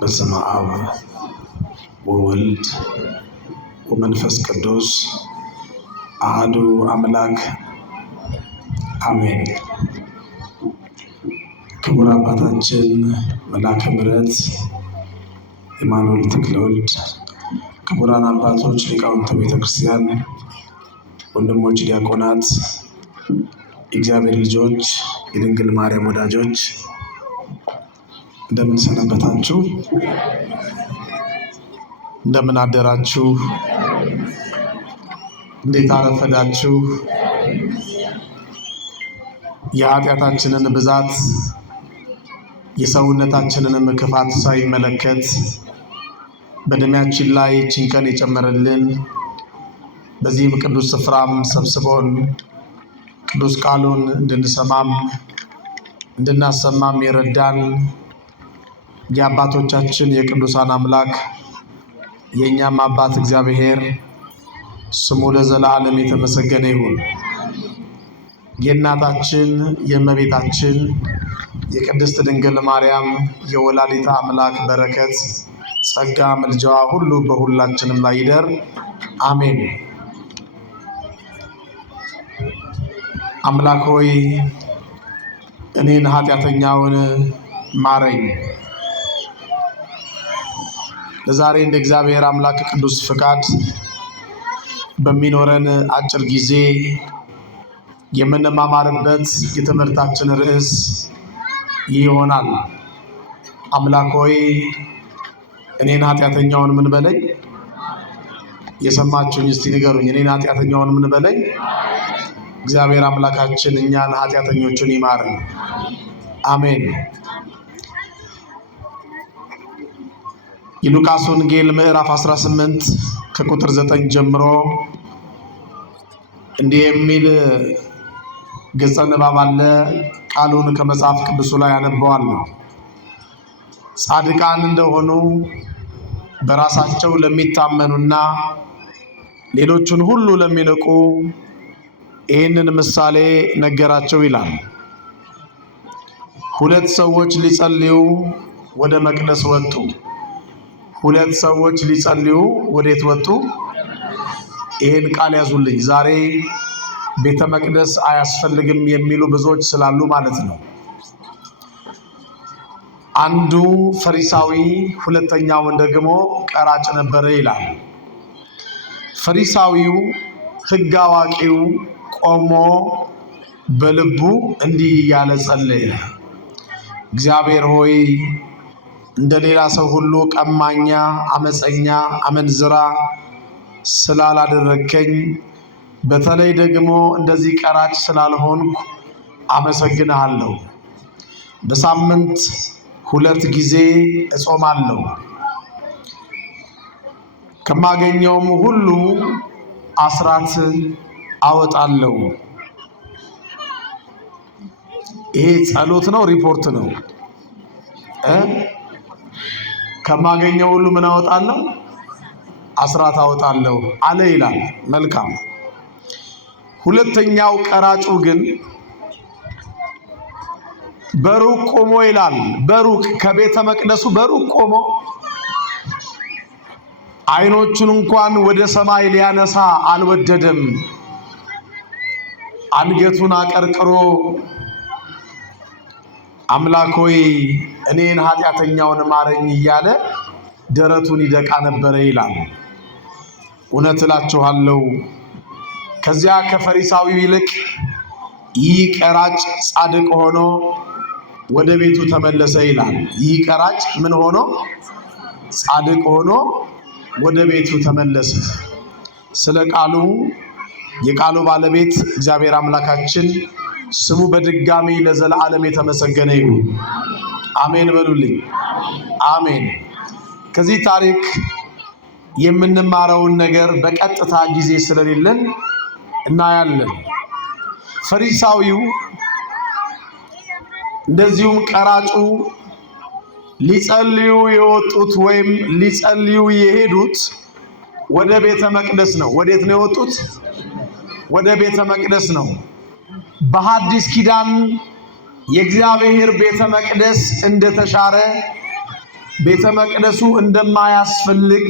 በስመ አብ ወወልድ ወመንፈስ ቅዱስ አሐዱ አምላክ አሜን። ክቡር አባታችን መልአከ ምሕረት ኢማኑኤል ተክለወልድ፣ ክቡራን አባቶች ሊቃውንተ ቤተክርስቲያን፣ ወንድሞች ዲያቆናት፣ የእግዚአብሔር ልጆች፣ የድንግል ማርያም ወዳጆች እንደምን ሰነበታችሁ? እንደምን አደራችሁ? እንዴት አረፈዳችሁ? የኃጢአታችንን ብዛት የሰውነታችንን ክፋት ሳይመለከት በእድሜያችን ላይ ጭንቀን የጨመረልን በዚህም ቅዱስ ስፍራም ሰብስቦን ቅዱስ ቃሉን እንድንሰማም እንድናሰማም የረዳን የአባቶቻችን የቅዱሳን አምላክ የእኛም አባት እግዚአብሔር ስሙ ለዘላለም የተመሰገነ ይሁን። የእናታችን የእመቤታችን የቅድስት ድንግል ማርያም የወላዲተ አምላክ በረከት ጸጋ ምልጃዋ ሁሉ በሁላችንም ላይ ይደር፣ አሜን። አምላክ ሆይ እኔን ኃጢአተኛውን ማረኝ። ለዛሬ እንደ እግዚአብሔር አምላክ ቅዱስ ፍቃድ በሚኖረን አጭር ጊዜ የምንማማርበት የትምህርታችን ርዕስ ይሆናል። አምላክ ሆይ እኔን ኃጢአተኛውን ምን በለኝ? የሰማችሁኝ እስቲ ንገሩኝ። እኔን ኃጢአተኛውን ምን በለኝ? እግዚአብሔር አምላካችን እኛን ኃጢአተኞቹን ይማረን፣ አሜን። የሉቃስ ወንጌል ምዕራፍ 18 ከቁጥር 9 ጀምሮ እንዲህ የሚል ገጸ ንባብ አለ። ቃሉን ከመጽሐፍ ቅዱሱ ላይ አነበዋለሁ። ጻድቃን እንደሆኑ በራሳቸው ለሚታመኑና ሌሎቹን ሁሉ ለሚንቁ ይህንን ምሳሌ ነገራቸው ይላል። ሁለት ሰዎች ሊጸልዩ ወደ መቅደስ ወጡ። ሁለት ሰዎች ሊጸልዩ ወዴት ወጡ? ይህን ቃል ያዙልኝ። ዛሬ ቤተ መቅደስ አያስፈልግም የሚሉ ብዙዎች ስላሉ ማለት ነው። አንዱ ፈሪሳዊ ሁለተኛውን ደግሞ ቀራጭ ነበረ ይላል። ፈሪሳዊው ሕግ አዋቂው ቆሞ በልቡ እንዲህ እያለ ጸለየ። እግዚአብሔር ሆይ እንደሌላ ሰው ሁሉ ቀማኛ፣ አመፀኛ፣ አመንዝራ ስላላደረከኝ በተለይ ደግሞ እንደዚህ ቀራጭ ስላልሆንኩ አመሰግንሃለሁ። በሳምንት 2 ጊዜ እጾማለሁ፣ ከማገኘውም ሁሉ አስራት አወጣለሁ። ይሄ ጸሎት ነው? ሪፖርት ነው? ከማገኘው ሁሉ ምን አወጣለሁ? አስራት አወጣለሁ አለ ይላል። መልካም። ሁለተኛው ቀራጩ ግን በሩቅ ቆሞ ይላል። በሩቅ ከቤተ መቅደሱ በሩቅ ቆሞ አይኖቹን እንኳን ወደ ሰማይ ሊያነሳ አልወደደም። አንገቱን አቀርቅሮ አምላክ ሆይ እኔን ኃጢአተኛውን ማረኝ እያለ ደረቱን ይደቃ ነበረ ይላል። እውነት እላችኋለሁ ከዚያ ከፈሪሳዊው ይልቅ ይህ ቀራጭ ጻድቅ ሆኖ ወደ ቤቱ ተመለሰ ይላል። ይህ ቀራጭ ምን ሆኖ? ጻድቅ ሆኖ ወደ ቤቱ ተመለሰ። ስለ ቃሉ የቃሉ ባለቤት እግዚአብሔር አምላካችን ስሙ በድጋሚ ለዘላለም የተመሰገነ ይሁን። አሜን በሉልኝ። አሜን። ከዚህ ታሪክ የምንማረውን ነገር በቀጥታ ጊዜ ስለሌለን እናያለን። ፈሪሳዊው እንደዚሁም ቀራጩ ሊጸልዩ የወጡት ወይም ሊጸልዩ የሄዱት ወደ ቤተ መቅደስ ነው። ወዴት ነው የወጡት? ወደ ቤተ መቅደስ ነው። በሐዲስ ኪዳን የእግዚአብሔር ቤተ መቅደስ እንደተሻረ፣ ቤተ መቅደሱ እንደማያስፈልግ፣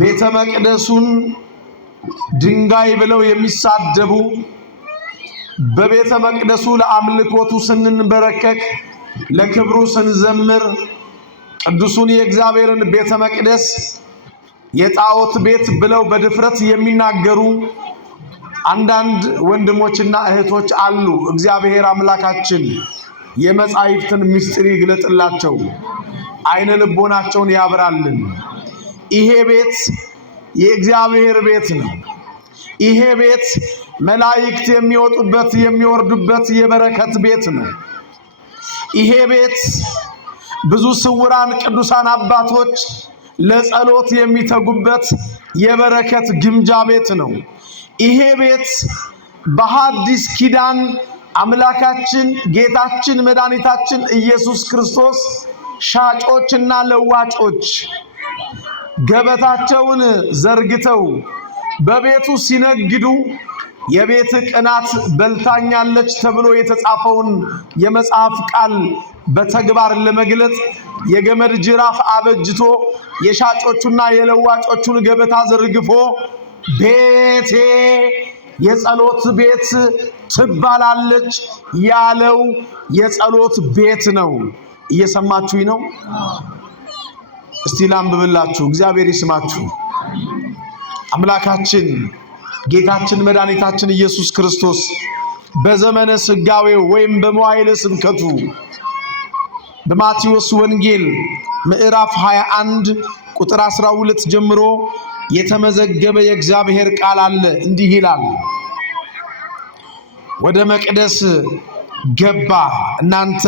ቤተ መቅደሱን ድንጋይ ብለው የሚሳደቡ፣ በቤተ መቅደሱ ለአምልኮቱ ስንንበረከክ ለክብሩ ስንዘምር ቅዱሱን የእግዚአብሔርን ቤተ መቅደስ የጣዖት ቤት ብለው በድፍረት የሚናገሩ አንዳንድ ወንድሞችና እህቶች አሉ። እግዚአብሔር አምላካችን የመጻሕፍትን ምስጢር ይግለጥላቸው፣ አይነ ልቦናቸውን ያብራልን። ይሄ ቤት የእግዚአብሔር ቤት ነው። ይሄ ቤት መላእክት የሚወጡበት የሚወርዱበት የበረከት ቤት ነው። ይሄ ቤት ብዙ ስውራን ቅዱሳን አባቶች ለጸሎት የሚተጉበት የበረከት ግምጃ ቤት ነው። ይሄ ቤት በሐዲስ ኪዳን አምላካችን ጌታችን መድኃኒታችን ኢየሱስ ክርስቶስ ሻጮችና ለዋጮች ገበታቸውን ዘርግተው በቤቱ ሲነግዱ የቤት ቅናት በልታኛለች ተብሎ የተጻፈውን የመጽሐፍ ቃል በተግባር ለመግለጥ የገመድ ጅራፍ አበጅቶ የሻጮቹና የለዋጮቹን ገበታ ዘርግፎ ቤቴ የጸሎት ቤት ትባላለች ያለው የጸሎት ቤት ነው። እየሰማችሁኝ ነው? እስቲ ላንብብላችሁ፣ እግዚአብሔር ይስማችሁ። አምላካችን ጌታችን መድኃኒታችን ኢየሱስ ክርስቶስ በዘመነ ስጋዌው ወይም በመዋዕለ ስብከቱ በማቴዎስ ወንጌል ምዕራፍ 21 ቁጥር 12 ጀምሮ የተመዘገበ የእግዚአብሔር ቃል አለ። እንዲህ ይላል፣ ወደ መቅደስ ገባ። እናንተ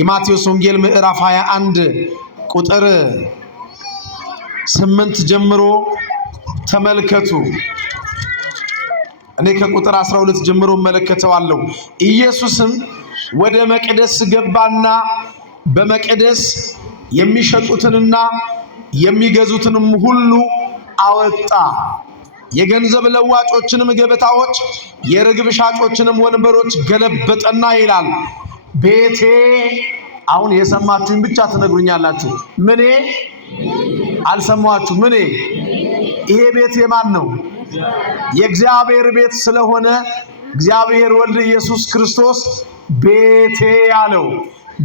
የማቴዎስ ወንጌል ምዕራፍ 21 ቁጥር 8 ጀምሮ ተመልከቱ። እኔ ከቁጥር 12 ጀምሮ መለከተዋለሁ። ኢየሱስም ወደ መቅደስ ገባና በመቅደስ የሚሸጡትንና የሚገዙትንም ሁሉ አወጣ። የገንዘብ ለዋጮችንም ገበታዎች፣ የርግብ ሻጮችንም ወንበሮች ገለበጠና ይላል፣ ቤቴ አሁን የሰማችሁኝ ብቻ ትነግሩኛላችሁ። ምኔ አልሰማችሁ? ምኔ ይሄ ቤት የማን ነው? የእግዚአብሔር ቤት ስለሆነ እግዚአብሔር ወልድ ኢየሱስ ክርስቶስ ቤቴ ያለው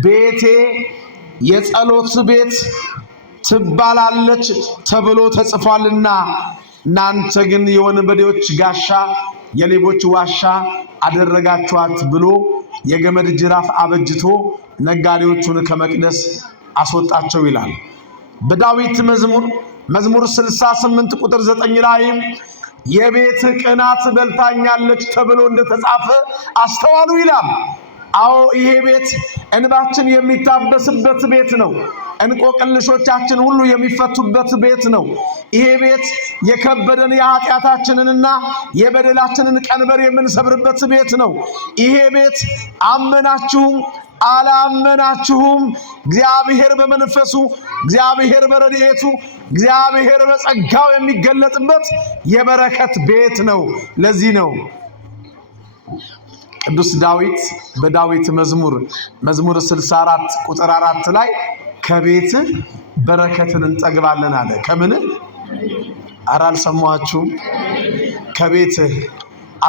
ቤቴ የጸሎት ቤት ትባላለች ተብሎ ተጽፏልና፣ እናንተ ግን የወንበዴዎች ጋሻ የሌቦች ዋሻ አደረጋችኋት ብሎ የገመድ ጅራፍ አበጅቶ ነጋዴዎቹን ከመቅደስ አስወጣቸው ይላል። በዳዊት መዝሙር 68 ቁጥር 9 ላይ የቤት ቅናት በልታኛለች ተብሎ እንደተጻፈ አስተዋሉ ይላል። አዎ ይሄ ቤት እንባችን የሚታበስበት ቤት ነው። እንቆቅልሾቻችን ሁሉ የሚፈቱበት ቤት ነው። ይሄ ቤት የከበደን የኃጢአታችንንና የበደላችንን ቀንበር የምንሰብርበት ቤት ነው። ይሄ ቤት አመናችሁም አላመናችሁም እግዚአብሔር በመንፈሱ፣ እግዚአብሔር በረድኤቱ፣ እግዚአብሔር በጸጋው የሚገለጥበት የበረከት ቤት ነው። ለዚህ ነው ቅዱስ ዳዊት በዳዊት መዝሙር 64 ቁጥር 4 ላይ ከቤት በረከትን እንጠግባለን አለ። ከምን? ኧረ አልሰማችሁም? ከቤት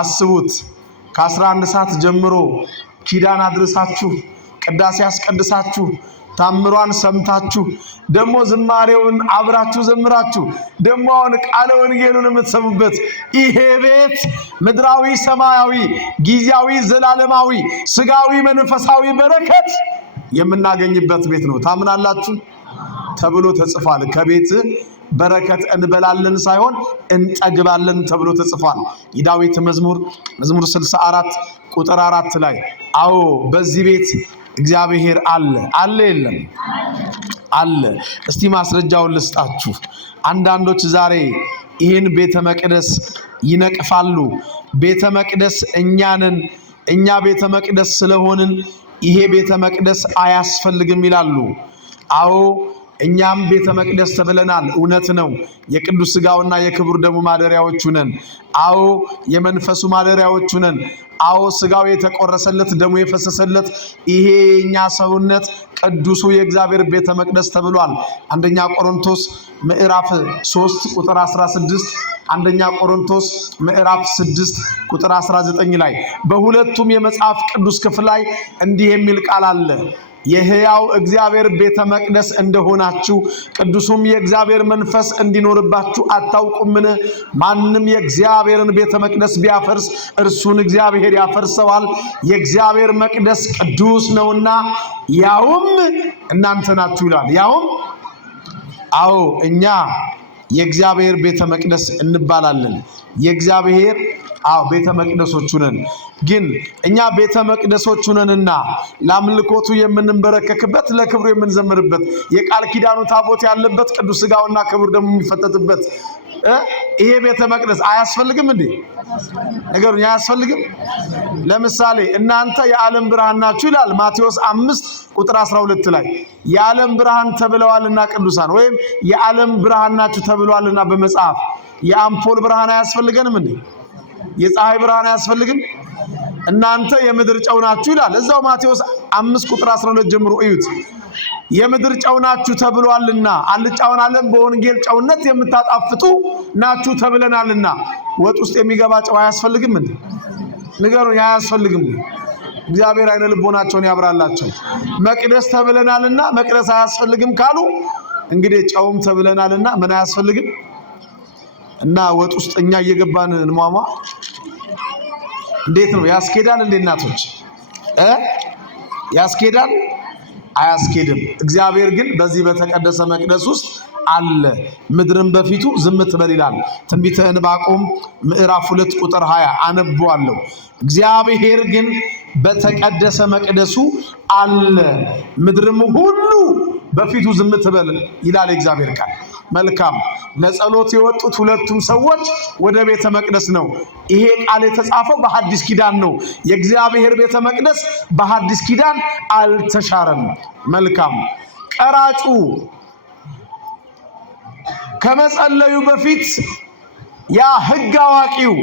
አስቡት። ከ11 ሰዓት ጀምሮ ኪዳን አድርሳችሁ ቅዳሴ አስቀድሳችሁ ታምሯን ሰምታችሁ ደግሞ ዝማሬውን አብራችሁ ዘምራችሁ ደግሞ አሁን ቃለ ወንጌሉን የምትሰሙበት ይሄ ቤት ምድራዊ፣ ሰማያዊ፣ ጊዜያዊ፣ ዘላለማዊ፣ ስጋዊ፣ መንፈሳዊ በረከት የምናገኝበት ቤት ነው። ታምናላችሁ? ተብሎ ተጽፏል። ከቤት በረከት እንበላለን ሳይሆን እንጠግባለን ተብሎ ተጽፏል። የዳዊት መዝሙር 64 ቁጥር 4 ላይ አዎ በዚህ ቤት እግዚአብሔር አለ። አለ የለም? አለ። እስቲ ማስረጃውን ልስጣችሁ። አንዳንዶች ዛሬ ይህን ቤተ መቅደስ ይነቅፋሉ። ቤተ መቅደስ እኛንን፣ እኛ ቤተ መቅደስ ስለሆንን ይሄ ቤተ መቅደስ አያስፈልግም ይላሉ። አዎ እኛም ቤተ መቅደስ ተብለናል። እውነት ነው። የቅዱስ ሥጋውና የክቡር ደሙ ማደሪያዎቹ ነን። አዎ የመንፈሱ ማደሪያዎቹ ነን። አዎ ሥጋው የተቆረሰለት ደሙ የፈሰሰለት ይሄ የኛ ሰውነት ቅዱሱ የእግዚአብሔር ቤተ መቅደስ ተብሏል። አንደኛ ቆሮንቶስ ምዕራፍ 3 ቁጥር 16 አንደኛ ቆሮንቶስ ምዕራፍ 6 ቁጥር 19 ላይ በሁለቱም የመጽሐፍ ቅዱስ ክፍል ላይ እንዲህ የሚል ቃል አለ። የሕያው እግዚአብሔር ቤተ መቅደስ እንደሆናችሁ ቅዱሱም የእግዚአብሔር መንፈስ እንዲኖርባችሁ አታውቁምን? ማንም የእግዚአብሔርን ቤተ መቅደስ ቢያፈርስ እርሱን እግዚአብሔር ያፈርሰዋል። የእግዚአብሔር መቅደስ ቅዱስ ነውና ያውም እናንተ ናችሁ ይላል። ያውም አዎ እኛ የእግዚአብሔር ቤተ መቅደስ እንባላለን። የእግዚአብሔር ቤተ መቅደሶቹ ነን። ግን እኛ ቤተ መቅደሶቹ ነንና ለአምልኮቱ የምንበረከክበት ለክብሩ የምንዘምርበት የቃል ኪዳኑ ታቦት ያለበት ቅዱስ ሥጋውና ክቡር ደሙ የሚፈተትበት ይሄ ቤተ መቅደስ አያስፈልግም እንዴ? ነገሩን አያስፈልግም? ለምሳሌ እናንተ የዓለም ብርሃን ናችሁ ይላል ማቴዎስ 5 ቁጥር 12 ላይ የዓለም ብርሃን ተብለዋልና ቅዱሳን ወይም የዓለም ብርሃን ናችሁ ተብለዋልና በመጽሐፍ የአምፖል ብርሃን አያስፈልገንም እንዴ? የፀሐይ ብርሃን አያስፈልግም? እናንተ የምድር ጨው ናችሁ ይላል እዛው ማቴዎስ 5 ቁጥር 12 ጀምሮ እዩት። የምድር ጨው ናችሁ ተብሏልና አልጫውን ዓለም በወንጌል ጨውነት የምታጣፍጡ ናችሁ ተብለናልና ወጥ ውስጥ የሚገባ ጨው አያስፈልግም እንዴ? ንገሩኝ፣ አያስፈልግም? እግዚአብሔር አይነ ልቦናቸውን ያብራላቸው። መቅደስ ተብለናልና መቅደስ አያስፈልግም ካሉ እንግዲህ ጨውም ተብለናልና ምን አያስፈልግም? እና ወጥ ውስጥ እኛ እየገባን እንሟሟ እንዴት ነው? ያስኬዳል እንዴ እናቶች? ያስኬዳል? አያስኬድም። እግዚአብሔር ግን በዚህ በተቀደሰ መቅደስ ውስጥ አለ። ምድርን በፊቱ ዝም ትበል ይላል ትንቢተ ዕንባቆም ምዕራፍ 2 ቁጥር 20 አነብዋለሁ። እግዚአብሔር ግን በተቀደሰ መቅደሱ አለ፣ ምድርም ሁሉ በፊቱ ዝም ትበል ይላል እግዚአብሔር ቃል። መልካም። ለጸሎት የወጡት ሁለቱም ሰዎች ወደ ቤተ መቅደስ ነው። ይሄ ቃል የተጻፈው በሐዲስ ኪዳን ነው። የእግዚአብሔር ቤተ መቅደስ በሐዲስ ኪዳን አልተሻረም። መልካም። ቀራጩ ከመጸለዩ በፊት ያ ሕግ አዋቂው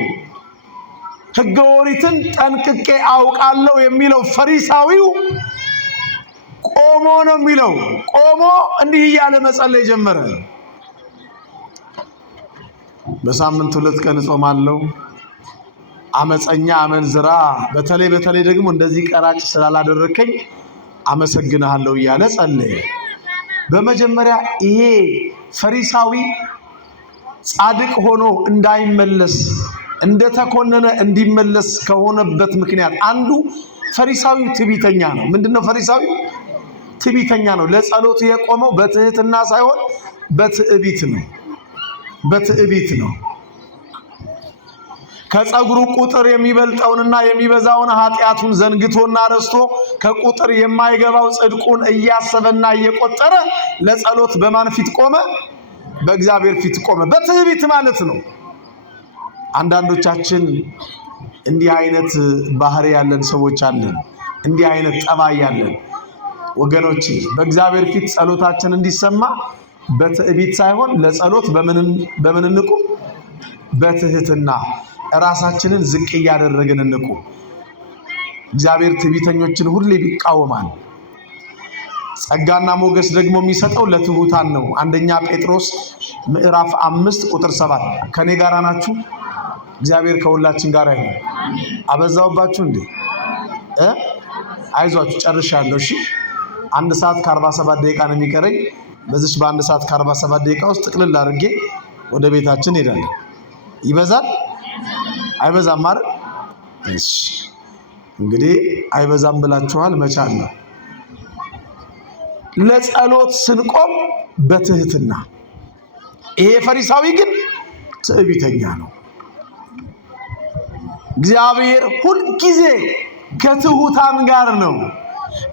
ሕገ ኦሪትን ጠንቅቄ አውቃለሁ የሚለው ፈሪሳዊው ቆሞ ነው የሚለው። ቆሞ እንዲህ እያለ መጸለይ ጀመረ። በሳምንት 2 ቀን እጾማለሁ፣ አመፀኛ አመንዝራ፣ በተለይ ደግሞ እንደዚህ ቀራጭ ስላላደረከኝ አመሰግንሃለሁ እያለ ጸለየ። በመጀመሪያ ይሄ ፈሪሳዊ ጻድቅ ሆኖ እንዳይመለስ እንደተኮነነ እንዲመለስ ከሆነበት ምክንያት አንዱ ፈሪሳዊ ትዕቢተኛ ነው። ምንድነው ፈሪሳዊ? ትዕቢተኛ ነው። ለጸሎት የቆመው በትህትና ሳይሆን በትዕቢት ነው። በትዕቢት ነው። ከጸጉሩ ቁጥር የሚበልጠውንና የሚበዛውን ኃጢአቱን ዘንግቶና ረስቶ ከቁጥር የማይገባው ጽድቁን እያሰበና እየቆጠረ ለጸሎት በማን ፊት ቆመ? በእግዚአብሔር ፊት ቆመ። በትዕቢት ማለት ነው። አንዳንዶቻችን እንዲህ አይነት ባህሪ ያለን ሰዎች አለን። እንዲህ አይነት ጠባይ ያለን ወገኖቼ፣ በእግዚአብሔር ፊት ጸሎታችን እንዲሰማ በትዕቢት ሳይሆን ለጸሎት በምን እንቁ? በትህትና ራሳችንን ዝቅ እያደረግን እንቁ። እግዚአብሔር ትዕቢተኞችን ሁሌ ይቃወማል። ጸጋና ሞገስ ደግሞ የሚሰጠው ለትሑታን ነው። አንደኛ ጴጥሮስ ምዕራፍ 5 ቁጥር 7 ከኔ ጋር ናችሁ? እግዚአብሔር ከሁላችን ጋር ይሁን። አበዛውባችሁ እንዴ? አይዟችሁ ጨርሻለሁ። እሺ 1 ሰዓት ከ47 ደቂቃ ነው የሚቀረኝ። በዚህ በ1 ሰዓት ከ47 ደቂቃ ውስጥ ጥቅልል አድርጌ ወደ ቤታችን ሄዳለን። ይበዛል? አይበዛም ማለት? እሺ እንግዲህ አይበዛም ብላችኋል። መቻል ነው። ለጸሎት ስንቆም በትህትና። ይሄ ፈሪሳዊ ግን ትዕቢተኛ ነው። እግዚአብሔር ሁልጊዜ ከትሑታን ጋር ነው፣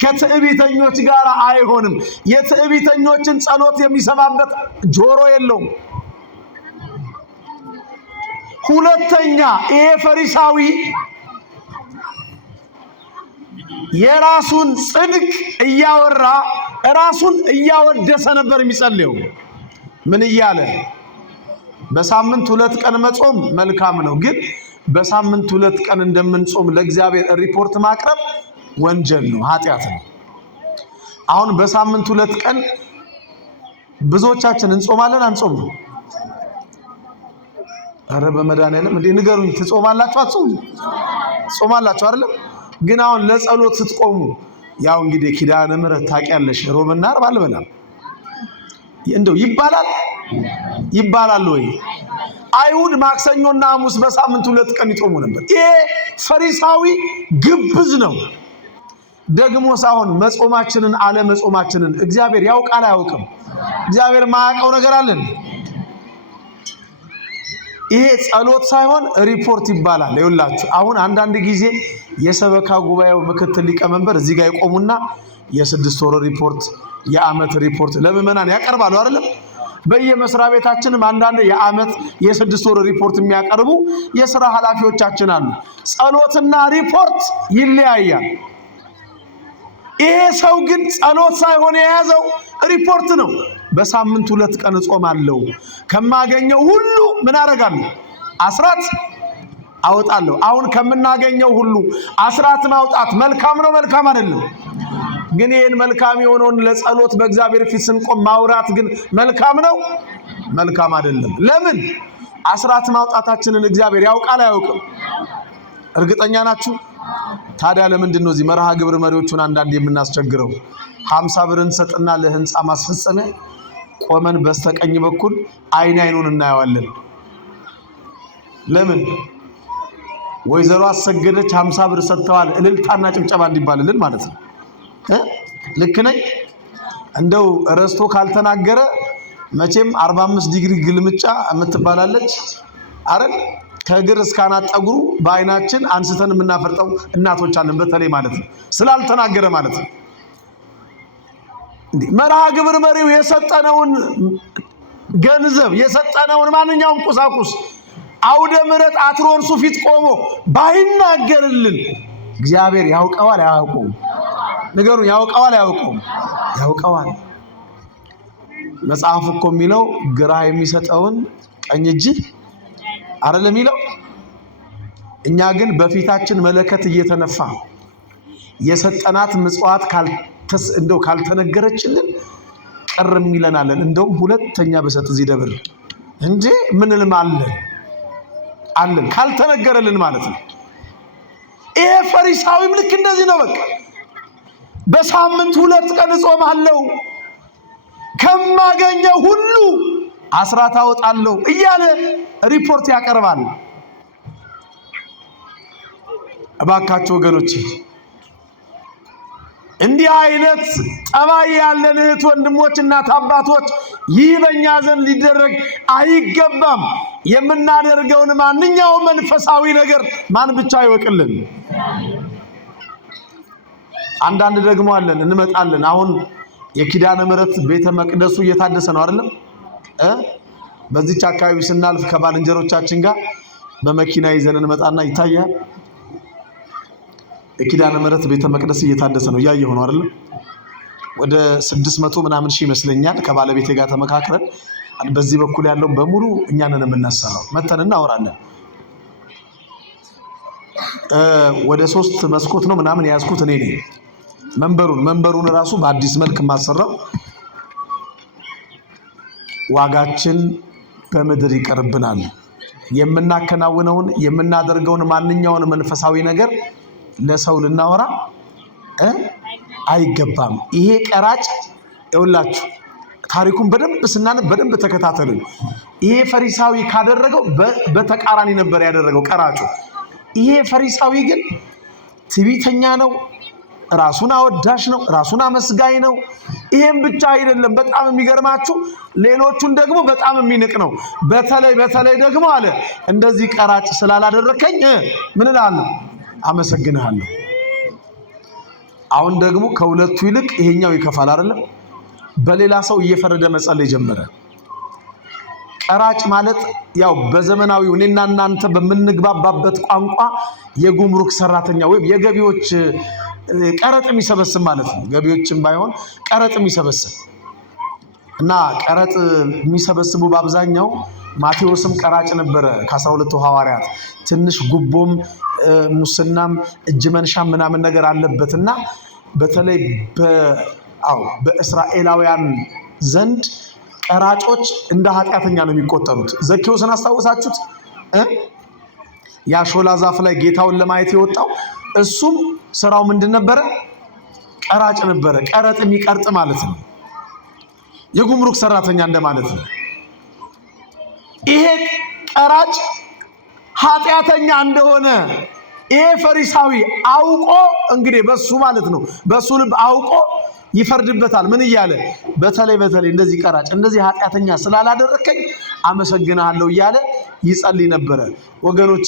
ከትዕቢተኞች ጋር አይሆንም። የትዕቢተኞችን ጸሎት የሚሰማበት ጆሮ የለውም። ሁለተኛ ይሄ ፈሪሳዊ የራሱን ጽድቅ እያወራ ራሱን እያወደሰ ነበር የሚጸልየው። ምን እያለ? በሳምንት 2 ቀን መጾም መልካም ነው፣ ግን በሳምንት 2 ቀን እንደምንጾም ለእግዚአብሔር ሪፖርት ማቅረብ ወንጀል ነው፣ ኃጢአት ነው። አሁን በሳምንት 2 ቀን ብዙዎቻችን እንጾማለን አንጾም? አረ በመድኃኒዓለም እንዴ ንገሩኝ፣ ትጾማላችሁ አትጾሙ? ጾማላችሁ አይደለም? ግን አሁን ለጸሎት ስትቆሙ ያው እንግዲህ ኪዳነ ምሕረት ታውቂያለሽ፣ ሮብና ዓርብ አልበላም እንደው ይባላል ወይ? አይሁድ ማክሰኞና ሐሙስ በሳምንት 2 ቀን ይጾሙ ነበር። ይሄ ፈሪሳዊ ግብዝ ነው። ደግሞ ሳይሆን መጾማችንን አለ መጾማችንን እግዚአብሔር ያውቃል አያውቅም? እግዚአብሔር ማያውቀው ነገር አለን? ይሄ ጸሎት ሳይሆን ሪፖርት ይባላል። ይኸውላችሁ አሁን አንዳንድ ጊዜ የሰበካ ጉባኤው ምክትል ሊቀመንበር እዚህ ጋር ይቆሙና የ6 ወር ሪፖርት የዓመት ሪፖርት ለምእመናን ያቀርባሉ አይደለም? በየመስሪያ ቤታችንም አንዳንድ የዓመት የ6 ወር ሪፖርት የሚያቀርቡ የሥራ ኃላፊዎቻችን አሉ። ጸሎትና ሪፖርት ይለያያል። ይሄ ሰው ግን ጸሎት ሳይሆን የያዘው ሪፖርት ነው። በሳምንት 2 ቀን እጾማለሁ፣ ከማገኘው ሁሉ ምን አደርጋለሁ? አስራት አወጣለሁ። አሁን ከምናገኘው ሁሉ አስራት ማውጣት መልካም ነው መልካም አይደለም? ግን ይሄን መልካም የሆነውን ለጸሎት በእግዚአብሔር ፊት ስንቆም ማውራት ግን መልካም ነው መልካም አይደለም? ለምን? አስራት ማውጣታችንን እግዚአብሔር ያውቃል አያውቅም? እርግጠኛ ናችሁ? ታዲያ ለምንድን ነው እዚህ መርሃ ግብር መሪዎቹን አንዳንድ የምናስቸግረው? 50 ብር እንሰጥና ለህንጻ ማስፈጸሚያ ቆመን በስተቀኝ በኩል አይኑን እናየዋለን። ለምን? ወይዘሮ አሰገደች 50 ብር ሰጥተዋል እልልታና ጭብጨባ እንዲባልልን ማለት ነው። ልክ ነኝ? እንደው ረስቶ ካልተናገረ መቼም 45 ዲግሪ ግልምጫ የምትባላለች አይደል? ከእግር እስከ አናት ጠጉሩ በአይናችን አንስተን የምናፈርጠው እናቶች አለን፣ በተለይ ማለት ነው ስላልተናገረ ማለት ነው። መርሃ ግብር መሪው የሰጠነውን ገንዘብ የሰጠነውን ማንኛውም ቁሳቁስ አውደ ምሕረት አትሮንሱ ፊት ቆሞ ባይናገርልን እግዚአብሔር ያውቀዋል አያውቀውም? ነገሩ ያውቀዋል አያውቀውም? ያውቀዋል። መጽሐፍ እኮ የሚለው ግራ የሚሰጠውን ቀኝ እጅ አይደለም የሚለው። እኛ ግን በፊታችን መለከት እየተነፋ የሰጠናት ምጽዋት እንደው ካልተነገረችልን ቅርም ይለናለን። እንደውም ሁለተኛ በሰጥ እዚህ ደብር እንጂ ምንልም አለን ካልተነገረልን ማለት ነው። ይሄ ፈሪሳዊም ልክ እንደዚህ ነው። በቃ በሳምንት 2 ቀን እጾማለሁ፣ ከማገኘው ሁሉ አስራት አወጣለሁ እያለ ሪፖርት ያቀርባል። እባካችሁ ወገኖቼ እንዲህ አይነት ጠባይ ያለን እህት ወንድሞች፣ እናት አባቶች ይህ በእኛ ዘንድ ሊደረግ አይገባም። የምናደርገውን ማንኛውም መንፈሳዊ ነገር ማን ብቻ ይወቅልን? አንዳንድ ደግሞ አለን እንመጣለን። አሁን የኪዳነ ምሕረት ቤተ መቅደሱ እየታደሰ ነው አይደለም? በዚህች አካባቢ ስናልፍ ከባልንጀሮቻችን ጋር በመኪና ይዘን እንመጣና ይታያል። የኪዳነ ምሕረት ቤተ መቅደስ እየታደሰ ነው፣ እያየሁ ነው አይደለም? ወደ 600 ምናምን ሺህ ይመስለኛል። ከባለቤቴ ጋር ተመካክረን በዚህ በኩል ያለው በሙሉ እኛ ነን የምናሰራው። መተን እናወራለን። ወደ 3 መስኮት ነው ምናምን ያዝኩት እኔ ነኝ። መንበሩን ራሱ በአዲስ መልክ ማሰራው። ዋጋችን በምድር ይቀርብናል። የምናከናውነውን የምናደርገውን ማንኛውን መንፈሳዊ ነገር ለሰው ልናወራ አይገባም። ይሄ ቀራጭ ይኸውላችሁ ታሪኩን በደንብ ስናነብ በደንብ ተከታተሉ። ይሄ ፈሪሳዊ ካደረገው በተቃራኒ ነበር ያደረገው ቀራጩ። ይሄ ፈሪሳዊ ግን ትዕቢተኛ ነው፣ ራሱን አወዳሽ ነው፣ ራሱን አመስጋኝ ነው። ይሄም ብቻ አይደለም፣ በጣም የሚገርማችሁ ሌሎቹን ደግሞ በጣም የሚንቅ ነው። በተለይ ደግሞ አለ እንደዚህ ቀራጭ ስላላደረከኝ ምን እላለሁ? አመሰግንሃለሁ። አሁን ደግሞ ከሁለቱ ይልቅ ይሄኛው ይከፋል አይደለም? በሌላ ሰው እየፈረደ መጸለይ ጀመረ። ቀራጭ ማለት ያው በዘመናዊው እኔና እናንተ በምንግባባበት ቋንቋ የጉምሩክ ሰራተኛ ወይም የገቢዎች ቀረጥ የሚሰበስብ ማለት ነው። ገቢዎችም ባይሆን ቀረጥ የሚሰበስብ እና ቀረጥ የሚሰበስቡ በአብዛኛው ማቴዎስም ቀራጭ ነበረ ከ12ቱ ሐዋርያት። ትንሽ ጉቦም ሙስናም እጅ መንሻም ምናምን ነገር አለበትና በተለይ በእስራኤላውያን ዘንድ ቀራጮች እንደ ኃጢአተኛ ነው የሚቆጠሩት። ዘኬዎስን አስታውሳችሁት? ያ ሾላ ዛፍ ላይ ጌታውን ለማየት የወጣው እሱም ስራው ምንድን ነበረ? ቀራጭ ነበረ። ቀረጥ የሚቀርጥ ማለት ነው። የጉምሩክ ሰራተኛ እንደማለት ነው። ይሄ ቀራጭ ኃጢአተኛ እንደሆነ ይሄ ፈሪሳዊ አውቆ እንግዲህ በሱ ማለት ነው በሱ ልብ አውቆ ይፈርድበታል። ምን እያለ? በተለይ እንደዚህ ቀራጭ እንደዚህ ኃጢአተኛ ስላላደረከኝ አመሰግናለሁ እያለ ይጸልይ ነበረ። ወገኖቼ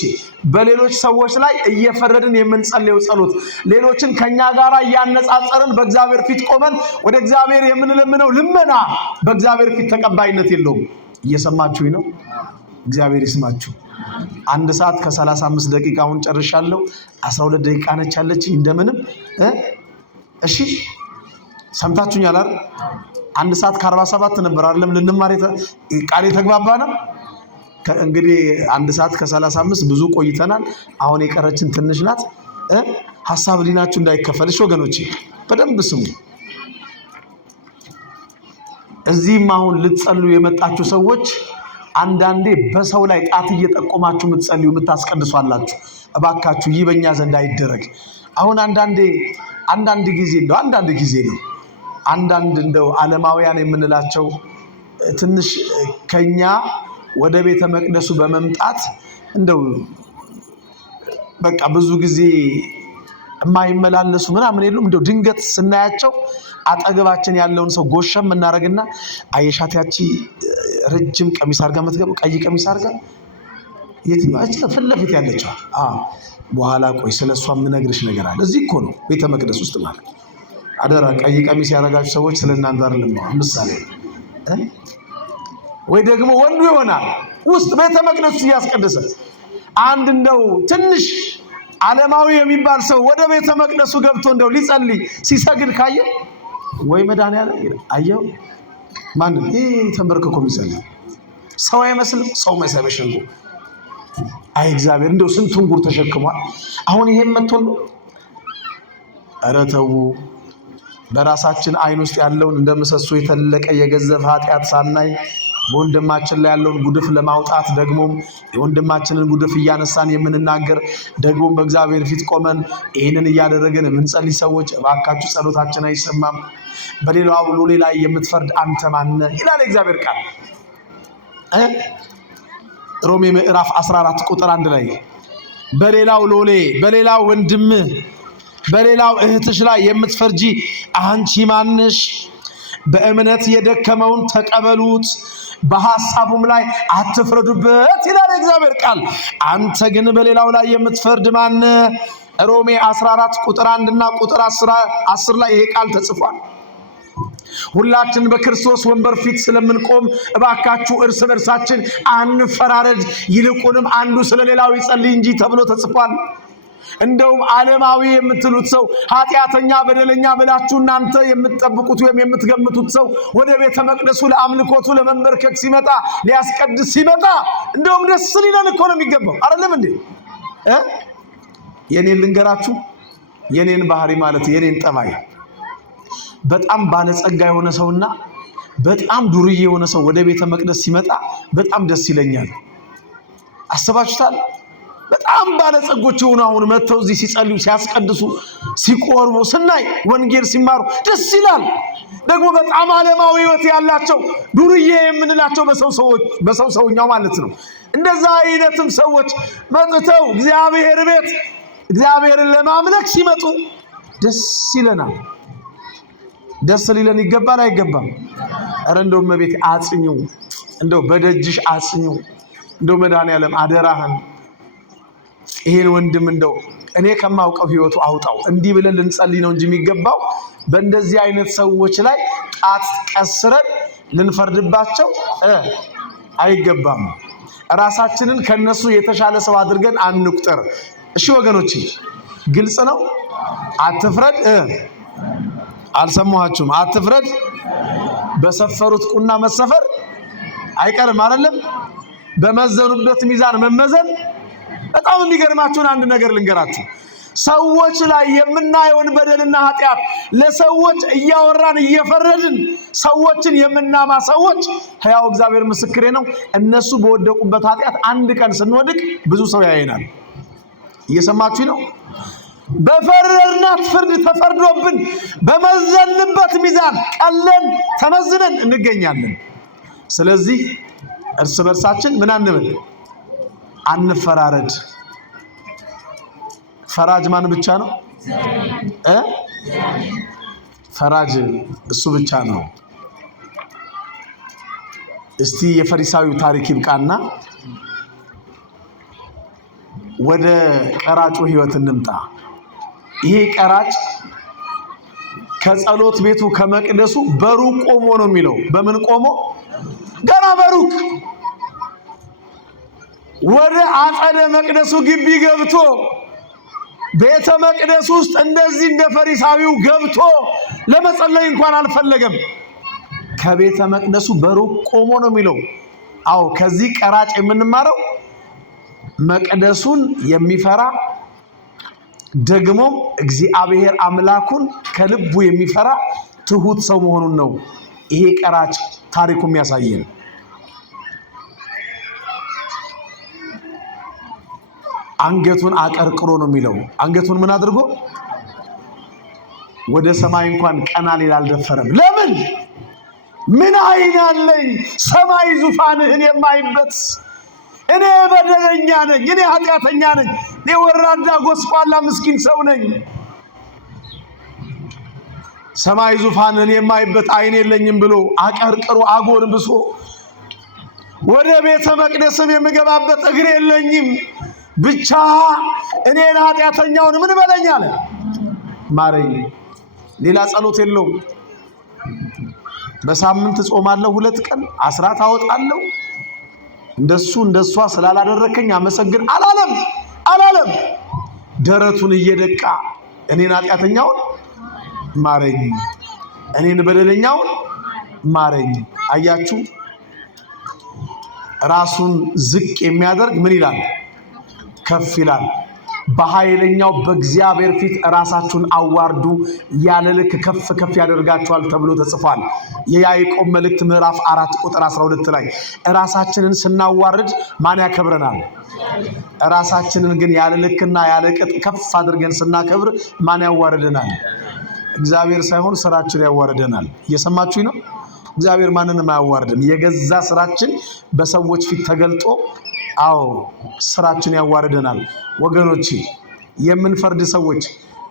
በሌሎች ሰዎች ላይ እየፈረድን የምንጸልየው ጸሎት፣ ሌሎችን ከኛ ጋር እያነጻጸርን በእግዚአብሔር ፊት ቆመን ወደ እግዚአብሔር የምንለምነው ልመና በእግዚአብሔር ፊት ተቀባይነት የለውም። እየሰማችሁኝ ነው? እግዚአብሔር ይስማችሁ። 1 ሰዓት ከ35 ደቂቃውን ጨርሻለሁ። 12 ደቂቃ ነች ያለችኝ። እንደምንም እሺ ሰምታችሁኛል አይደል? 1 ሰዓት ከ47 ነበር አይደለም ልንማር ቃል የተግባባ ነው። እንግዲህ 1 ሰዓት ከ35 ብዙ ቆይተናል። አሁን የቀረችን ትንሽ ናት። ሐሳብ ሊናችሁ እንዳይከፈልሽ ወገኖቼ በደንብ ስሙ። እዚህም አሁን ልትጸልዩ የመጣችሁ ሰዎች አንዳንዴ በሰው ላይ ጣት እየጠቆማችሁ የምትጸልዩ የምታስቀድሷላችሁ። እባካችሁ ይህ በእኛ ዘንድ አይደረግ። አሁን አንዳንድ ጊዜ ነው እንደው ዓለማውያን የምንላቸው ትንሽ ከኛ ወደ ቤተ መቅደሱ በመምጣት እንደው በቃ ብዙ ጊዜ የማይመላለሱ ምናምን የሉም። እንደው ድንገት ስናያቸው አጠገባችን ያለውን ሰው ጎሸም እናደርግና አየሻት ያቺ ረጅም ቀሚስ አድርጋ የምትገባው ቀይ ቀሚስ አድርጋ የትኛው ፊት ለፊት ያለችው? በኋላ ቆይ ስለሷ የምነግርሽ ነገር አለ። እዚህ እኮ ነው ቤተ መቅደስ ውስጥ ማለት። አደራ ቀይ ቀሚስ ያደረጋችሁ ሰዎች ስለእናንተ አይደለም ነው ምሳሌ። ወይ ደግሞ ወንዱ ይሆናል ውስጥ ቤተ መቅደስ ውስጥ እያስቀደሰ አንድ እንደው ትንሽ ዓለማዊ የሚባል ሰው ወደ ቤተ መቅደሱ ገብቶ እንደው ሊጸልይ ሲሰግድ ካየ ወይ መድኃኒዓለም አየው ማንም ተንበርክኮ የሚጸልይ ሰው አይመስልም። ሰው መሰበሽ ነው። አይ እግዚአብሔር እንደው ስንቱን ጉር ተሸክሟል። አሁን ይሄን መጥቶ ነው። ኧረ ተው። በራሳችን አይን ውስጥ ያለውን እንደምሰሶ የተለቀ የገዘፈ ኃጢአት ሳናይ በወንድማችን ላይ ያለውን ጉድፍ ለማውጣት ደግሞም የወንድማችንን ጉድፍ እያነሳን የምንናገር ደግሞም በእግዚአብሔር ፊት ቆመን ይህንን እያደረገን የምንጸልይ ሰዎች እባካችሁ ጸሎታችን አይሰማም። በሌላው ሎሌ ላይ የምትፈርድ አንተ ማነህ ይላል እግዚአብሔር ቃል። ሮሜ ምዕራፍ 14 ቁጥር 1 ላይ በሌላው ሎሌ በሌላው ወንድም በሌላው እህትሽ ላይ የምትፈርጂ አንቺ ማንሽ? በእምነት የደከመውን ተቀበሉት፣ በሐሳቡም ላይ አትፍረዱበት ይላል እግዚአብሔር ቃል። አንተ ግን በሌላው ላይ የምትፈርድ ማን? ሮሜ 14 ቁጥር 1 እና ቁጥር 10 ላይ ይሄ ቃል ተጽፏል። ሁላችን በክርስቶስ ወንበር ፊት ስለምንቆም እባካችሁ እርስ በርሳችን አንፈራረድ፣ ይልቁንም አንዱ ስለሌላው ይጸልይ እንጂ ተብሎ ተጽፏል። እንደውም ዓለማዊ የምትሉት ሰው ኃጢአተኛ በደለኛ ብላችሁ እናንተ የምትጠብቁት ወይም የምትገምቱት ሰው ወደ ቤተ መቅደሱ ለአምልኮቱ ለመንበርከክ ሲመጣ ሊያስቀድስ ሲመጣ እንደውም ደስ ሊለን እኮ ነው የሚገባው። አይደለም እንዴ? የኔን ልንገራችሁ፣ የኔን ባህሪ ማለት የኔን ጠባይ በጣም ባለጸጋ የሆነ ሰውና በጣም ዱርዬ የሆነ ሰው ወደ ቤተ መቅደስ ሲመጣ በጣም ደስ ይለኛል። አስባችሁታል? በጣም ባለጸጎች የሆኑ አሁን መጥተው እዚህ ሲጸልዩ ሲያስቀድሱ ሲቆርቡ ስናይ ወንጌል ሲማሩ ደስ ይላል። ደግሞ በጣም ዓለማዊ ሕይወት ያላቸው ዱርዬ የምንላቸው በሰው ሰውኛው ማለት ነው። እንደዛ አይነትም ሰዎች መጥተው እግዚአብሔር ቤት እግዚአብሔርን ለማምለክ ሲመጡ ደስ ይለናል። ደስ ሊለን ይገባል አይገባም? ኧረ እንደው እመቤቴ አጽኚው፣ እንደው በደጅሽ አጽኚው፣ እንደው መድኃኒዓለም አደራህን ይሄን ወንድም እንደው እኔ ከማውቀው ህይወቱ አውጣው። እንዲህ ብለን ልንጸልይ ነው እንጂ የሚገባው በእንደዚህ አይነት ሰዎች ላይ ጣት ቀስረን ልንፈርድባቸው አይገባም። ራሳችንን ከነሱ የተሻለ ሰው አድርገን አንቁጠር። እሺ ወገኖቼ ግልጽ ነው። አትፍረድ አልሰማችሁም? አትፍረድ በሰፈሩት ቁና መሰፈር አይቀርም አይደለም? በመዘኑበት ሚዛን መመዘን። በጣም የሚገርማችሁን አንድ ነገር ልንገራችሁ። ሰዎች ላይ የምናየውን በደልና ኃጢአት ለሰዎች እያወራን እየፈረድን ሰዎችን የምናማ ሰዎች ሕያው እግዚአብሔር ምስክሬ ነው፣ እነሱ በወደቁበት ኃጢአት አንድ ቀን ስንወድቅ ብዙ ሰው ያየናል። እየሰማችሁ ነው? በፈረድናት ፍርድ ተፈርዶብን በመዘንበት ሚዛን ቀለን ተመዝነን እንገኛለን። ስለዚህ እርስ በርሳችን ምን አንበል? አንፈራረድ። ፈራጅ ማን ብቻ ነው? ፈራጅ እሱ ብቻ ነው። እስቲ የፈሪሳዊው ታሪክ ይብቃና ወደ ቀራጩ ህይወት እንምጣ። ይሄ ቀራጭ ከጸሎት ቤቱ ከመቅደሱ በሩቅ ቆሞ ነው የሚለው። በምን ቆሞ? ገና በሩቅ ወደ አጸደ መቅደሱ ግቢ ገብቶ ቤተ መቅደስ ውስጥ እንደዚህ እንደ ፈሪሳዊው ገብቶ ለመጸለይ እንኳን አልፈለገም። ከቤተ መቅደሱ በሩቅ ቆሞ ነው የሚለው። አዎ ከዚህ ቀራጭ የምንማረው መቅደሱን የሚፈራ ደግሞ እግዚአብሔር አምላኩን ከልቡ የሚፈራ ትሁት ሰው መሆኑን ነው ይሄ ቀራጭ ታሪኩ የሚያሳየን። አንገቱን አቀርቅሮ ነው የሚለው። አንገቱን ምን አድርጎ? ወደ ሰማይ እንኳን ቀና ሊል አልደፈረም። ለምን? ምን አይን አለኝ ሰማይ ዙፋንህን የማይበት? እኔ በደለኛ ነኝ፣ እኔ ኃጢአተኛ ነኝ፣ እኔ ወራዳ ጎስቋላ ምስኪን ሰው ነኝ። ሰማይ ዙፋንህን የማይበት አይን የለኝም ብሎ አቀርቅሮ አጎንብሶ ወደ ቤተ መቅደስም የምገባበት እግር የለኝም፣ ብቻ እኔን ኃጢአተኛውን ምን በለኝ አለ፣ ማረኝ። ሌላ ጸሎት የለውም። በሳምንት ጾማለሁ 2 ቀን አስራት አወጣለሁ፣ እንደሷ ስላላደረከኝ አመሰግን አላለም። ደረቱን እየደቃ እኔን ኃጢአተኛውን ማረኝ፣ እኔን በደለኛውን ማረኝ። አያችሁ፣ ራሱን ዝቅ የሚያደርግ ምን ይላል? ከፍ ይላል። በኃይለኛው በእግዚአብሔር ፊት ራሳችሁን አዋርዱ ያለ ልክ ከፍ ከፍ ያደርጋችኋል ተብሎ ተጽፏል። የያዕቆብ መልእክት ምዕራፍ 4 ቁጥር 12 ላይ ራሳችንን ስናዋርድ ማን ያከብረናል? ራሳችንን ግን ያለ ልክና ያለ ቅጥ ከፍ አድርገን ስናከብር ማን ያዋርደናል? እግዚአብሔር ሳይሆን ስራችን ያዋርደናል። እየሰማችሁኝ ነው? እግዚአብሔር ማንንም አያዋርድም። የገዛ ስራችን በሰዎች ፊት ተገልጦ አዎ ስራችን ያዋርደናል። ወገኖቼ የምንፈርድ ሰዎች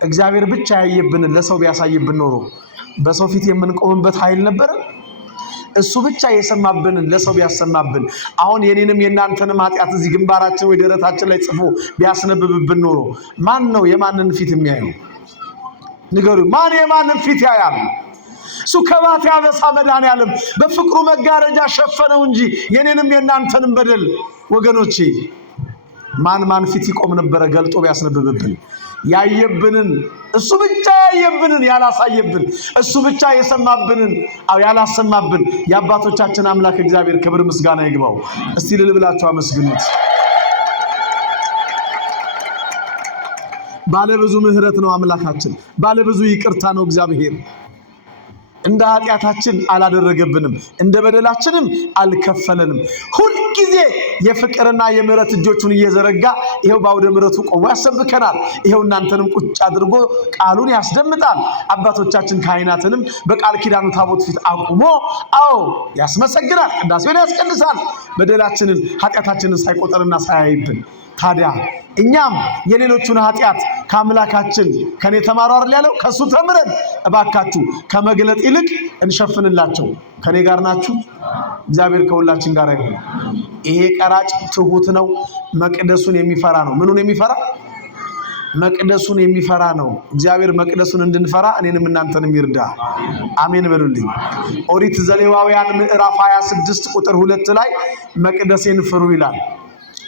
እግዚአብሔር ብቻ ያየብንን ለሰው ቢያሳይብን ኖሮ በሰው ፊት የምንቆምበት ኃይል ነበር? እሱ ብቻ የሰማብንን ለሰው ቢያሰማብን፣ አሁን የኔንም የናንተንም ኃጢአት እዚህ ግንባራችን ወይ ደረታችን ላይ ጽፎ ቢያስነብብብን ኖሮ ማን ነው የማንን ፊት የሚያየው? ንገሩ። ማን የማንን ፊት ያያል? እሱ ከባት ያበሳ መድኃኔዓለም በፍቅሩ መጋረጃ ሸፈነው እንጂ የኔንም የናንተንም በደል። ወገኖቼ ማን ፊት ይቆም ነበረ ገልጦ ቢያስነብብብን? ያየብንን እሱ ብቻ ያየብንን ያላሳየብን፣ እሱ ብቻ የሰማብንን ያላሰማብን የአባቶቻችን አምላክ እግዚአብሔር ክብር ምስጋና ይግባው። እስቲ ልል ብላችሁ አመስግኑት። ባለብዙ ምሕረት ነው አምላካችን፣ ባለብዙ ይቅርታ ነው እግዚአብሔር። እንደ ኃጢአታችን አላደረገብንም፣ እንደ በደላችንም አልከፈለንም። ሁልጊዜ የፍቅርና የምሕረት እጆቹን እየዘረጋ ይሄው ባውደ ምሕረቱ ቆሞ ያሰብከናል። ይሄው እናንተንም ቁጭ አድርጎ ቃሉን ያስደምጣል። አባቶቻችን ካህናትንም በቃል ኪዳኑ ታቦት ፊት አቁሞ ያስመሰግናል፣ ቅዳሴውን ያስቀድሳል። በደላችንን ኃጢአታችንን ሳይቆጠርና ሳያይብን። ታዲያ እኛም የሌሎቹን ኃጢአት ከአምላካችን ከኔ ተማሩ አይደል ያለው? ከሱ ተምረን እባካችሁ ከመግለጥ ይልቅ እንሸፍንላቸው። ከኔ ጋር ናችሁ? እግዚአብሔር ከሁላችን ጋር ይሁን። ይሄ ቀራጭ ትሁት ነው፣ መቅደሱን የሚፈራ ነው። ምኑን የሚፈራ? መቅደሱን የሚፈራ ነው። እግዚአብሔር መቅደሱን እንድንፈራ እኔንም እናንተንም ይርዳ። አሜን በሉልኝ። ኦሪት ዘሌዋውያን ምዕራፍ 26 ቁጥር 2 ላይ መቅደሴን ፍሩ ይላል።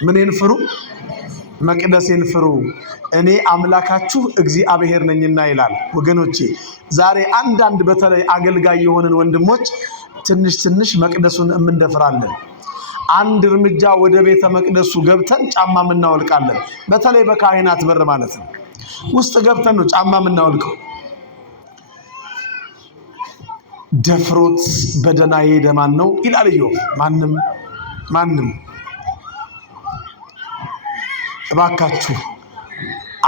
ምንን ፍሩ? መቅደሴን ፍሩ እኔ አምላካችሁ እግዚአብሔር ነኝና ይላል። ወገኖቼ ዛሬ አንዳንድ በተለይ አገልጋይ የሆነን ወንድሞች ትንሽ መቅደሱን እንደፍራለን። አንድ እርምጃ ወደ ቤተ መቅደሱ ገብተን ጫማ እናወልቃለን። በተለይ በካህናት በር ማለት ነው። ውስጥ ገብተን ነው ጫማ እናወልቀው። ደፍሮት በደና የሄደ ማን ነው ይላል ኢዮብ። ማንም። እባካችሁ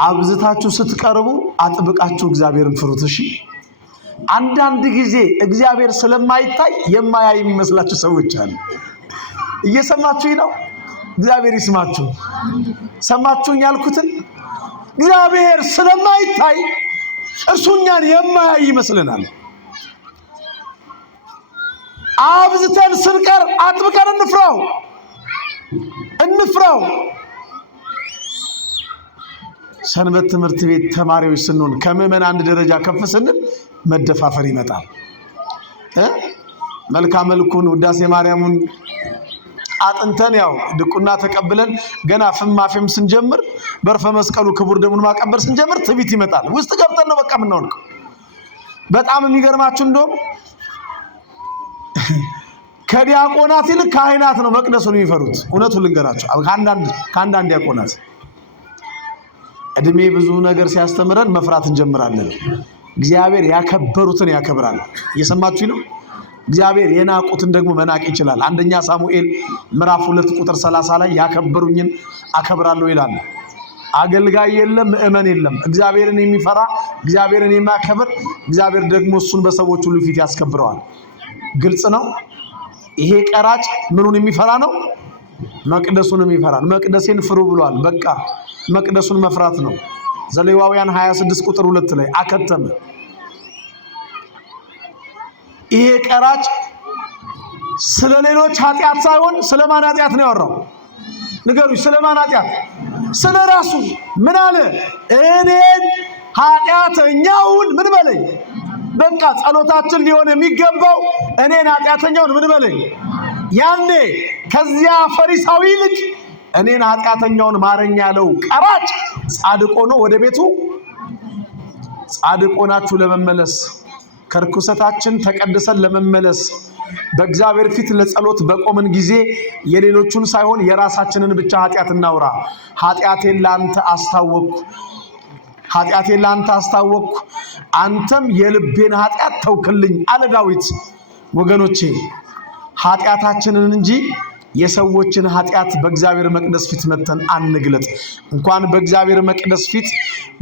አብዝታችሁ ስትቀርቡ አጥብቃችሁ እግዚአብሔርን ፍሩት። እሺ አንዳንድ ጊዜ እግዚአብሔር ስለማይታይ የማያይ የሚመስላችሁ ሰዎች አሉ። እየሰማችሁኝ ነው? እግዚአብሔር ይስማችሁ። ሰማችሁኝ ያልኩትን? እግዚአብሔር ስለማይታይ እርሱ እኛን የማያይ ይመስለናል። አብዝተን ስንቀር አጥብቀን እንፍራው። ሰንበት ትምህርት ቤት ተማሪዎች ስንሆን ከምዕመን አንድ ደረጃ ከፍ ስንል መደፋፈር ይመጣል። መልኩን ውዳሴ ማርያሙን አጥንተን ያው ድቁና ተቀብለን ገና ፍማፌም ስንጀምር በርፈ መስቀሉ ክቡር ደሙን ማቀበር ስንጀምር ትቢት ይመጣል። ውስጥ ገብተን ነው በቃ የምንወልቀው። በጣም የሚገርማችሁ እንደውም ከዲያቆናት ይልቅ ካህናት ነው መቅደሱን የሚፈሩት። እውነቱን ልንገራችሁ ከአንዳንድ ዲያቆናት እድሜ ብዙ ነገር ሲያስተምረን መፍራት እንጀምራለን። እግዚአብሔር ያከበሩትን ያከብራል። እየሰማችሁ ነው? እግዚአብሔር የናቁትን ደግሞ መናቅ ይችላል። አንደኛ ሳሙኤል ምዕራፍ 2 ቁጥር 30 ላይ ያከበሩኝን አከብራለሁ ይላል። አገልጋይ የለም፣ ምእመን የለም። እግዚአብሔርን የሚፈራ እግዚአብሔርን የሚያከብር እግዚአብሔር ደግሞ እሱን በሰዎች ሁሉ ፊት ያስከብረዋል። ግልጽ ነው። ይሄ ቀራጭ ምኑን የሚፈራ ነው? መቅደሱን ይፈራል። መቅደሴን ፍሩ ብሏል። በቃ መቅደሱን መፍራት ነው። ዘሌዋውያን 26 ቁጥር 2 ላይ አከተመ። ይሄ ቀራጭ ስለሌሎች ኃጢአት ሳይሆን ስለማን ኃጢአት ነው ያወራው? ንገሩኝ። ስለማን ኃጢአት? ስለራሱ። ምን አለ? እኔን ኃጢአተኛውን ምን በለኝ። በቃ ጸሎታችን ሊሆን የሚገባው እኔን ኃጢአተኛውን ምን በለኝ። ያኔ ከዚያ ፈሪሳዊ ይልቅ እኔን ኃጢአተኛውን ማረኝ ያለው ቀራጭ ጻድቅ ሆኖ ወደ ቤቱ ጻድቅ ሆናችሁ ለመመለስ ከርኩሰታችን ተቀድሰን ለመመለስ በእግዚአብሔር ፊት ለጸሎት በቆምን ጊዜ የሌሎቹን ሳይሆን የራሳችንን ብቻ ኃጢአት እናውራ። ኃጢአቴን ላንተ አስታወቅኩ አንተም የልቤን ኃጢአት ተውክልኝ አለ ዳዊት። ወገኖቼ ኃጢአታችንን እንጂ የሰዎችን ኃጢአት በእግዚአብሔር መቅደስ ፊት መተን አንግለጥ። እንኳን በእግዚአብሔር መቅደስ ፊት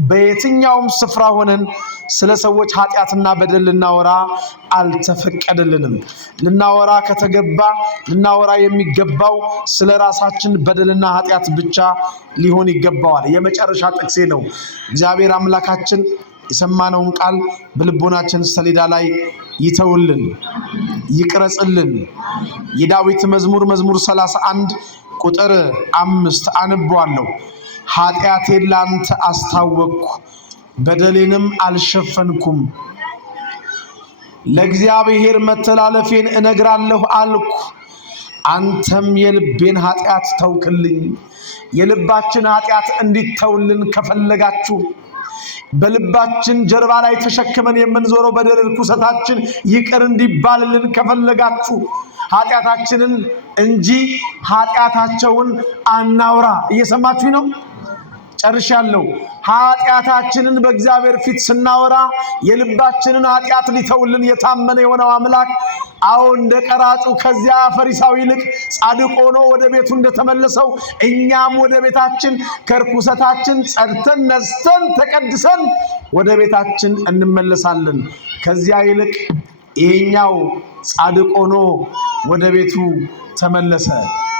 በየትኛውም ስፍራ ሆነን ስለ ሰዎች ኃጢአትና በደል ልናወራ አልተፈቀደልንም። ልናወራ ከተገባ ልናወራ የሚገባው ስለ ራሳችን በደልና ኃጢአት ብቻ ሊሆን ይገባዋል። የመጨረሻ ጥቅሴ ነው። እግዚአብሔር አምላካችን የሰማነውን ቃል በልቦናችን ሰሌዳ ላይ ይተውልን፣ ይቅረጽልን። የዳዊት መዝሙር 31 ቁጥር 5 አነባዋለሁ። ኃጢአቴን ላንተ አስታወቅኩ በደሌንም አልሸፈንኩም። ለእግዚአብሔር መተላለፌን እነግራለሁ አልኩ፣ አንተም የልቤን ኃጢአት ተውክልኝ። የልባችን ኃጢአት እንዲተውልን ከፈለጋችሁ በልባችን ጀርባ ላይ ተሸክመን የምንዞረው በደል ርኩሰታችን ይቅር እንዲባልልን ከፈለጋችሁ ኃጢአታችንን እንጂ ኃጢአታቸውን አናውራ። እየሰማችሁ ነው? ጨርሻለሁ። ኃጢአታችንን በእግዚአብሔር ፊት ስናወራ የልባችንን ኃጢአት ሊተውልን የታመነ የሆነው አምላክ እንደ ቀራጩ ከዚያ ፈሪሳዊ ይልቅ ጻድቅ ሆኖ ወደ ቤቱ እንደተመለሰው እኛም ወደ ቤታችን ከርኩሰታችን ጸድተን ነጽተን ተቀድሰን ወደ ቤታችን እንመለሳለን። ከዚያ ይልቅ ይሄኛው ጻድቅ ሆኖ ወደ ቤቱ ተመለሰ።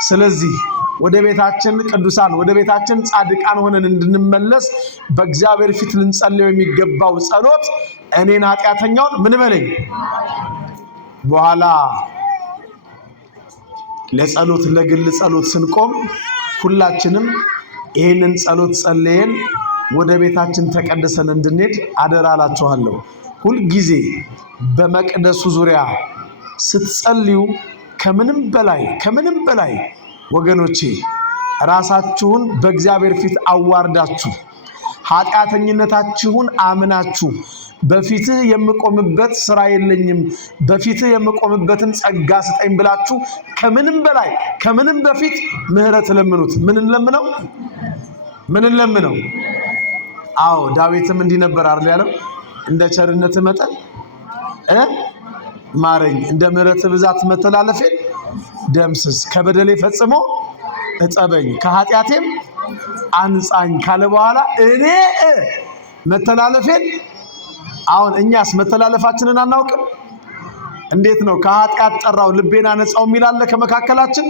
ስለዚህ ወደ ቤታችን ቅዱሳን ወደ ቤታችን ጻድቃን ሆነን እንድንመለስ በእግዚአብሔር ፊት ልንጸልየው የሚገባው ጸሎት እኔን ኃጢአተኛውን ምን በለኝ። በኋላ ለጸሎት ለግል ጸሎት ስንቆም ሁላችንም ይሄንን ጸሎት ጸልየን ወደ ቤታችን ተቀድሰን እንድንሄድ አደራ እላችኋለሁ። ሁል ጊዜ በመቅደሱ ዙሪያ ስትጸልዩ ከምንም በላይ ወገኖቼ ራሳችሁን በእግዚአብሔር ፊት አዋርዳችሁ ኃጢአተኝነታችሁን አምናችሁ በፊትህ የምቆምበት ስራ የለኝም በፊትህ የምቆምበትን ጸጋ ስጠኝ ብላችሁ ከምንም በላይ ከምንም በፊት ምህረት ለምኑት። ምን ለምነው? አዎ ዳዊትም እንዲህ ነበር አይደል ያለው? እንደ ቸርነት መጠን ማረኝ፣ እንደ ምህረት ብዛት መተላለፌን ደምስስ፣ ከበደሌ ፈጽሞ እጠበኝ፣ ከኃጢአቴም አንጻኝ ካለ በኋላ እኔ መተላለፌን አሁን እኛስ መተላለፋችንን አናውቅም? እንዴት ነው ከኃጢአት ጠራው ልቤን አነጻው የሚላለ ከመካከላችን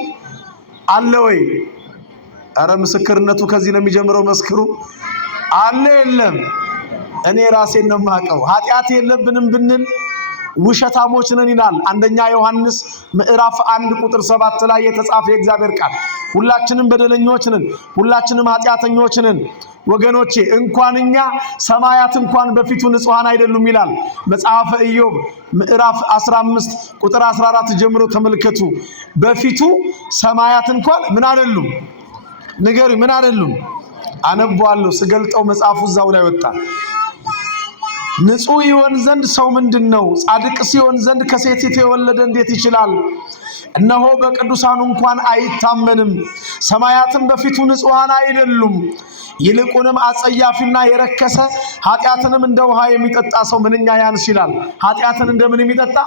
አለ ወይ? አረ ምስክርነቱ ከዚህ ነው የሚጀምረው። መስክሩ። አለ የለም? እኔ ራሴን ነው የማውቀው። ኃጢአት የለብንም ብንል ውሸታሞች ነን ይላል አንደኛ ዮሐንስ ምዕራፍ 1 ቁጥር 7 ላይ የተጻፈ የእግዚአብሔር ቃል። ሁላችንም በደለኞች ነን፣ ሁላችንም ኃጢአተኞች ነን። ወገኖቼ እንኳን እኛ ሰማያት እንኳን በፊቱ ንጹሃን አይደሉም ይላል መጽሐፈ ኢዮብ ምዕራፍ 15 ቁጥር 14 ጀምሮ ተመልከቱ። በፊቱ ሰማያት እንኳን ምን አይደሉም? ንገሩ፣ ምን አይደሉም? አነባዋለሁ ስገልጠው መጽሐፉ እዛው ላይ ወጣ። ንጹህ ይሆን ዘንድ ሰው ምንድነው? ጻድቅ ሲሆን ዘንድ ከሴት የተወለደ እንዴት ይችላል? እነሆ በቅዱሳኑ እንኳን አይታመንም። ሰማያትም በፊቱ ንጹሃን አይደሉም። ይልቁንም አጸያፊና የረከሰ ኃጢአትንም እንደ ውሃ የሚጠጣ ሰው ምንኛ ያንስ ይላል። ኃጢአትን እንደምን የሚጠጣ?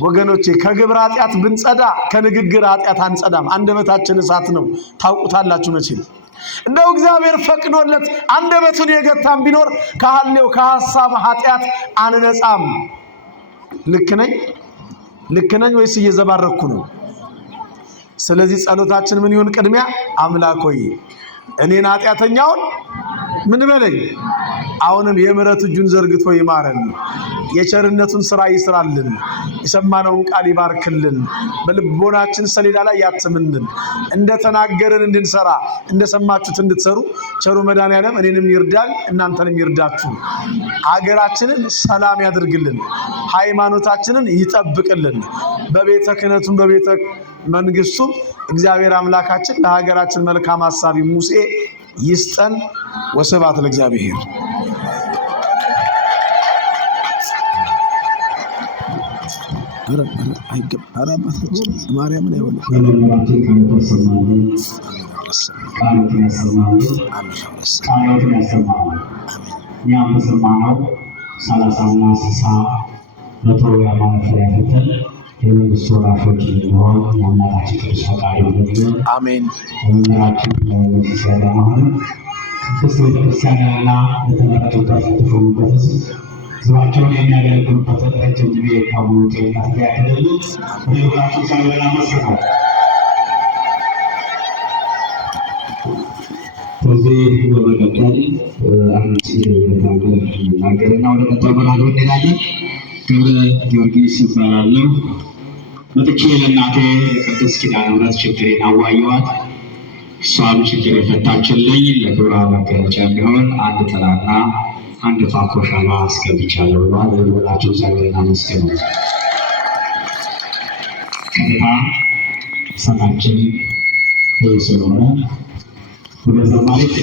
ወገኖቼ ከግብር ኃጢአት ብንጸዳ ከንግግር ኃጢአት አንጸዳም። አንደበታችን እሳት ነው፣ ታውቁታላችሁ መቼም። እንደው እግዚአብሔር ፈቅዶለት አንደበቱን የገታም ቢኖር ከሐሌው ከሐሳብ ኃጢአት አንነጻም። ልክ ነኝ ወይስ እየዘባረኩ ነው? ስለዚህ ጸሎታችን ምን ይሁን? ቅድሚያ አምላክ ሆይ እኔን ኃጢአተኛውን ምን በለኝ። አሁንም የምህረት እጁን ዘርግቶ ይማረን፣ የቸርነቱን ስራ ይስራልን፣ የሰማነውን ቃል ይባርክልን፣ በልቦናችን ሰሌዳ ላይ ያትምልን፣ እንደተናገርን እንድንሰራ እንደሰማችሁት እንድትሰሩ ቸሩ መድኃኔዓለም እኔንም ይርዳል እናንተንም ይርዳችሁ። ሀገራችንን ሰላም ያድርግልን፣ ሃይማኖታችንን ይጠብቅልን፣ በቤተ ክህነቱም በቤተ መንግስቱም እግዚአብሔር አምላካችን ለሀገራችን መልካም ሐሳቢ ሙሴ ይስጠን። ወስብሐት ለእግዚአብሔር። ማርያምን የመንግስቱ ወራሾች እንዲሆን የአምላካችን ቅዱስ ፈቃድ ይሁንልን። አሜን። መምህራችን ለመንግስት ለመሆን ቅድስት ቤተክርስቲያንና የተመረጡበት የተሾሙበት ህዝባቸውን የሚያገለግሉበት ረጅም ዕድሜ የታሙ ጤንነት ያድልልን። ሁላችሁ እግዚአብሔርን አመስግኑ። ከዚህ በመቀጠል አንድ ነገር እናገርና ወደ ቀጣዩ መርሃ ግብር እንሄዳለን። ገብረ ጊዮርጊስ ይባላለሁ። መጥቼ ለእናቴ ለቅድስት ኪዳነ ምሕረት ችግሬን አዋየኋት። እሷም ችግር የፈታችልኝ ለክብሯ መገለጫ የሚሆን አንድ ጥላና አንድ ፋኮ ሻማ አስገብቻለሁ ብሏል። ወላጆች እግዚአብሔርን አመስግኑ። ቀጥታ ሰማችን ስለሆነ ወደ ዘማሪት